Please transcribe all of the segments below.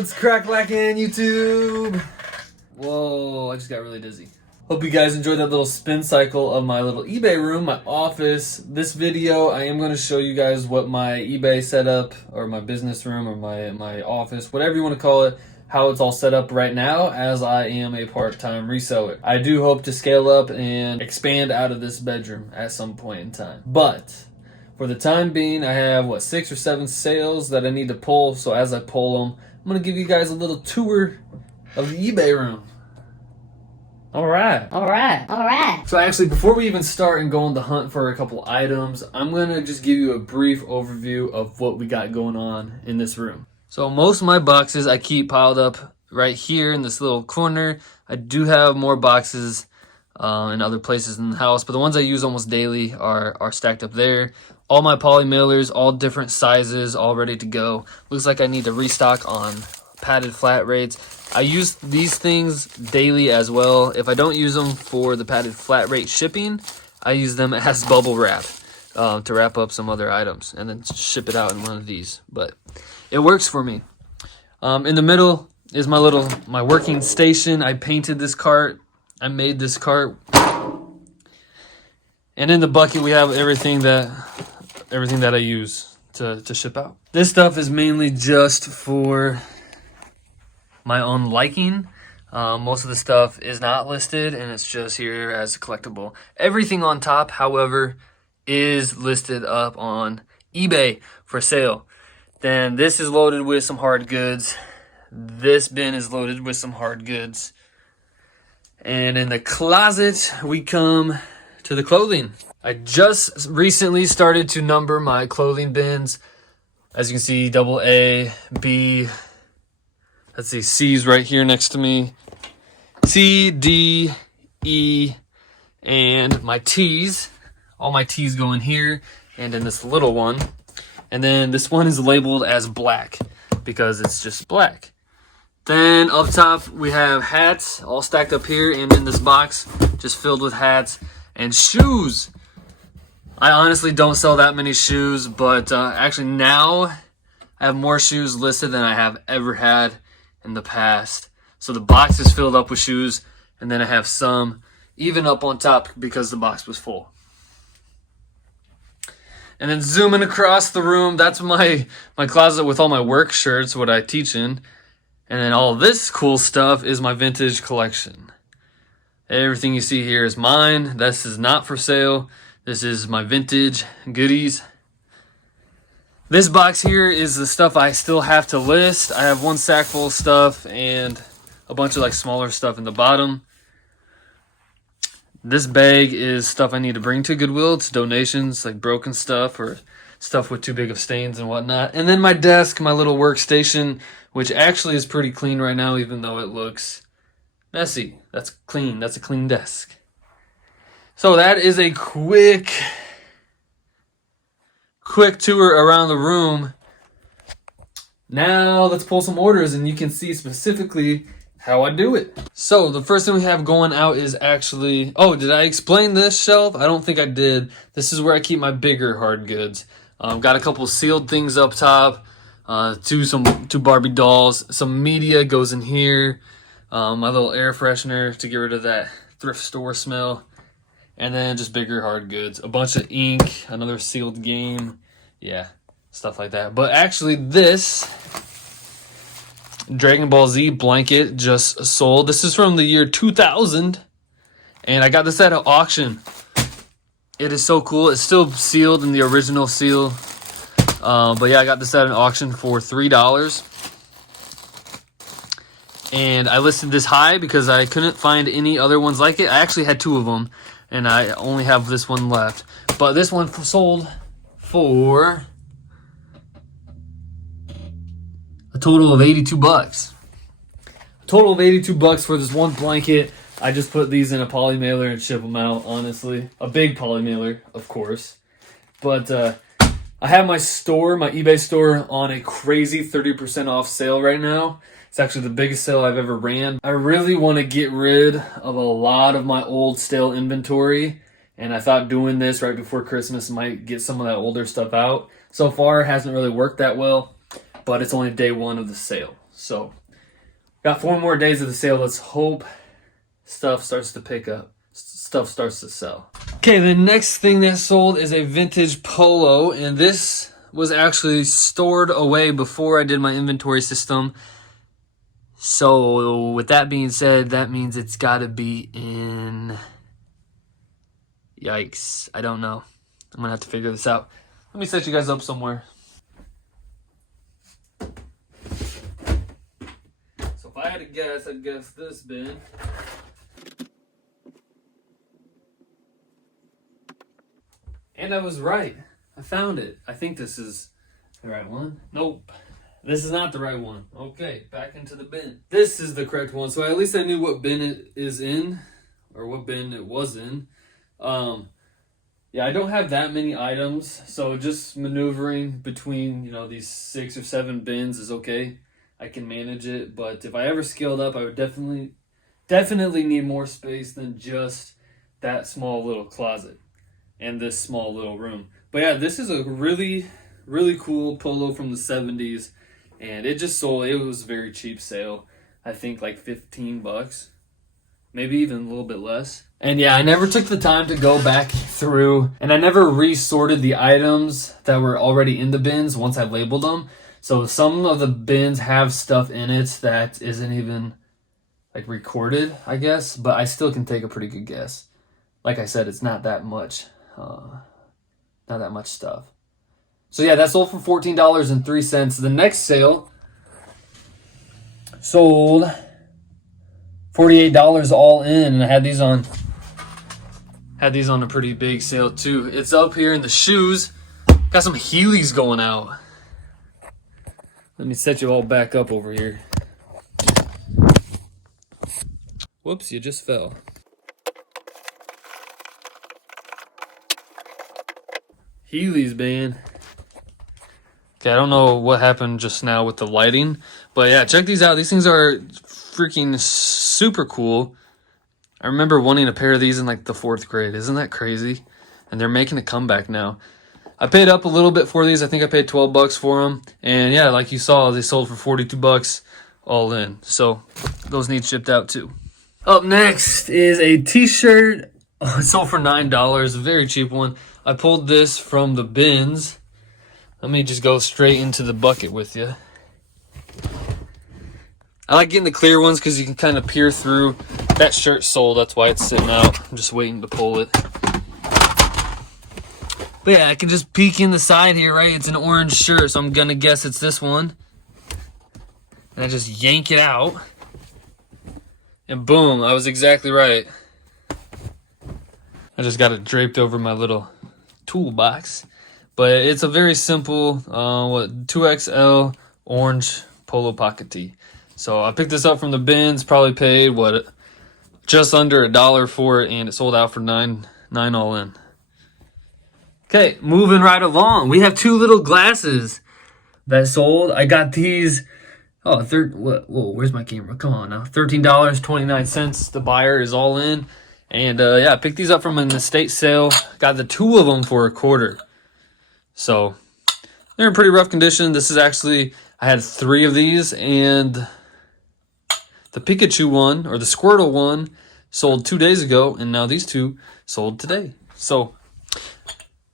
What's crack-lackin' YouTube? Whoa, I just got really dizzy. Hope you guys enjoyed that little spin cycle of my little eBay room, my office. This video, I am going to show you guys what my eBay setup, or my business room, or my office, whatever you want to call it, how it's all set up right now, as I am a part-time reseller. I do hope to scale up and expand out of this bedroom at some point in time. But for the time being, I have, 6 or 7 sales that I need to pull. So as I pull them, I'm going to give you guys a little tour of the eBay room. All right. So actually, before we even start and go on the hunt for a couple items, I'm going to just give you a brief overview of what we got going on in this room. So most of my boxes I keep piled up right here in this little corner. I do have more boxes in other places in the house, but the ones I use almost daily are stacked up there. All my poly mailers, all different sizes, all ready to go. Looks like I need to restock on padded flat rates. I use these things daily as well. If I don't use them for the padded flat rate shipping, I use them as bubble wrap to wrap up some other items and then ship it out in one of these. But it works for me. In the middle is my working station. I painted this cart. I made this cart. And in the bucket we have everything that I use to ship out. This stuff is mainly just for my own liking. Most of the stuff is not listed and it's just here as a collectible. Everything on top, however, is listed up on eBay for sale. Then this is loaded with some hard goods. This bin is loaded with some hard goods. And in the closet, we come to the clothing. I just recently started to number my clothing bins. As you can see, double A, B, let's see, C's right here next to me. C, D, E, and my T's. All my T's go in here and in this little one. And then this one is labeled as black because it's just black. Then up top we have hats all stacked up here and in this box just filled with hats and shoes. I honestly don't sell that many shoes, but actually now I have more shoes listed than I have ever had in the past. So the box is filled up with shoes, and then I have some even up on top because the box was full. And then zooming across the room, that's my closet with all my work shirts, what I teach in. And then all this cool stuff is my vintage collection. Everything you see here is mine. This is not for sale. This is my vintage goodies. This box here is the stuff I still have to list. I have one sack full of stuff and a bunch of smaller stuff in the bottom. This bag is stuff I need to bring to Goodwill. It's donations, like broken stuff or stuff with too big of stains and whatnot. And then my desk, my little workstation, which actually is pretty clean right now, even though it looks messy. That's clean. That's a clean desk. So that is a quick tour around the room. Now let's pull some orders and you can see specifically how I do it. So the first thing we have going out is actually, did I explain this shelf? I don't think I did. This is where I keep my bigger hard goods. Got a couple sealed things up top, two Barbie dolls, some media goes in here, my little air freshener to get rid of that thrift store smell. And then just bigger hard goods. A bunch of ink, another sealed game. Yeah, stuff like that. But actually this Dragon Ball Z blanket just sold. This is from the year 2000. And I got this at an auction. It is so cool. It's still sealed in the original seal. But yeah, I got this at an auction for $3. And I listed this high because I couldn't find any other ones like it. I actually had 2 of them. And I only have this one left. But this one sold for a total of $82. A total of $82 for this one blanket. I just put these in a poly mailer and ship them out, honestly. A big poly mailer, of course. But I have my store, my eBay store, on a crazy 30% off sale right now. It's actually the biggest sale I've ever ran. I really want to get rid of a lot of my old stale inventory, and I thought doing this right before Christmas might get some of that older stuff out. So far, it hasn't really worked that well, but it's only day one of the sale. So got 4 more days of the sale. Let's hope stuff starts to pick up. Stuff starts to sell. Okay, the next thing that sold is a vintage polo, and this was actually stored away before I did my inventory system. So with that being said, that means it's got to be in... Yikes. I don't know. I'm going to have to figure this out. Let me set you guys up somewhere. So if I had to guess, I'd guess this bin. And I was right. I found it. I think this is the right one. Nope. This is not the right one. Okay, back into the bin. This is the correct one. So at least I knew what bin it is in, or what bin it was in. Yeah, I don't have that many items, so just maneuvering between, you know, these 6 or 7 bins is okay. I can manage it, but if I ever scaled up, I would definitely need more space than just that small little closet and this small little room. But yeah, this is a really, really cool polo from the 70s, and it just sold. It was a very cheap sale. I think like $15, maybe even a little bit less. And yeah, I never took the time to go back through, and I never resorted the items that were already in the bins once I labeled them. So some of the bins have stuff in it that isn't even like recorded, I guess, but I still can take a pretty good guess. Like I said, it's not that much. Not that much stuff. So yeah, that sold for $14.03. The next sale sold $48 all in, and I had these on a pretty big sale too. It's up here in the shoes. Got some Heelys going out. Let me set you all back up over here. Whoops, you just fell. Heelys, man. Okay, I don't know what happened just now with the lighting, but yeah, check these out. These things are freaking super cool. I remember wanting a pair of these in like the 4th grade. Isn't that crazy? And they're making a comeback now. I paid up a little bit for these. I think I paid $12 for them. And yeah, like you saw, they sold for $42 all in. So those need shipped out too. Up next is a t-shirt. It sold for $9, a very cheap one. I pulled this from the bins. Let me just go straight into the bucket with you. I like getting the clear ones because you can kind of peer through. That shirt sold, that's why it's sitting out. I'm just waiting to pull it. But yeah, I can just peek in the side here, right? It's an orange shirt, so I'm gonna guess it's this one. And I just yank it out. And boom, I was exactly right. I just got it draped over my little toolbox. But it's a very simple 2XL orange polo pocket tee. So I picked this up from the bins, probably paid just under $1 for it, and it sold out for $9 all in. Okay, moving right along. We have 2 little glasses that sold. I got these. Oh, whoa, where's my camera? Come on now. $13.29. The buyer is all in. And yeah, I picked these up from an estate sale. Got the 2 of them for $0.25. So they're in pretty rough condition. This is actually, I had 3 of these, and the Pikachu one, or the Squirtle one, sold 2 days ago, and now these 2 sold today. So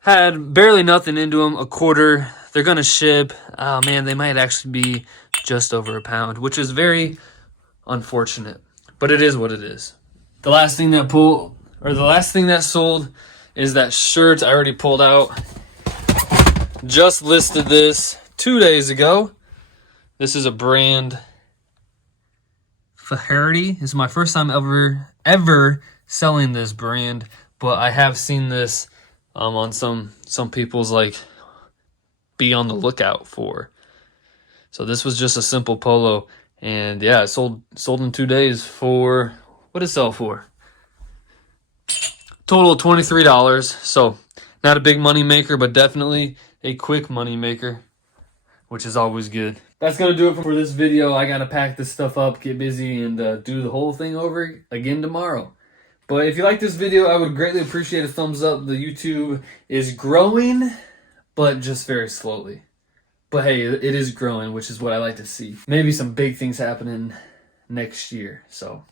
had barely nothing into them, $0.25. They're gonna ship. Oh man, they might actually be just over £1, which is very unfortunate, but it is what it is. The last thing that sold is that shirt I already pulled out. Just listed this 2 days ago. This is a brand, Flaherty. This is my first time ever selling this brand, but I have seen this on some people's like be on the lookout for. So this was just a simple polo, and yeah, it sold in 2 days for, what did it sell for? Total of $23. So not a big money maker, but definitely a quick money maker, which is always good. That's gonna do it for this video. I gotta pack this stuff up, get busy, and do the whole thing over again tomorrow. But if you like this video, I would greatly appreciate a thumbs up. The YouTube is growing, but just very slowly. But hey, it is growing, which is what I like to see. Maybe some big things happening next year. So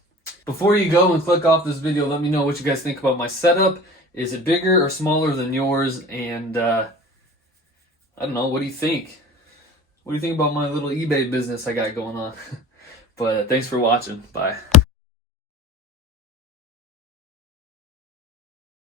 before you go and click off this video, let me know what you guys think about my setup. Is it bigger or smaller than yours? And I don't know, what do you think? What do you think about my little eBay business I got going on? But thanks for watching. Bye.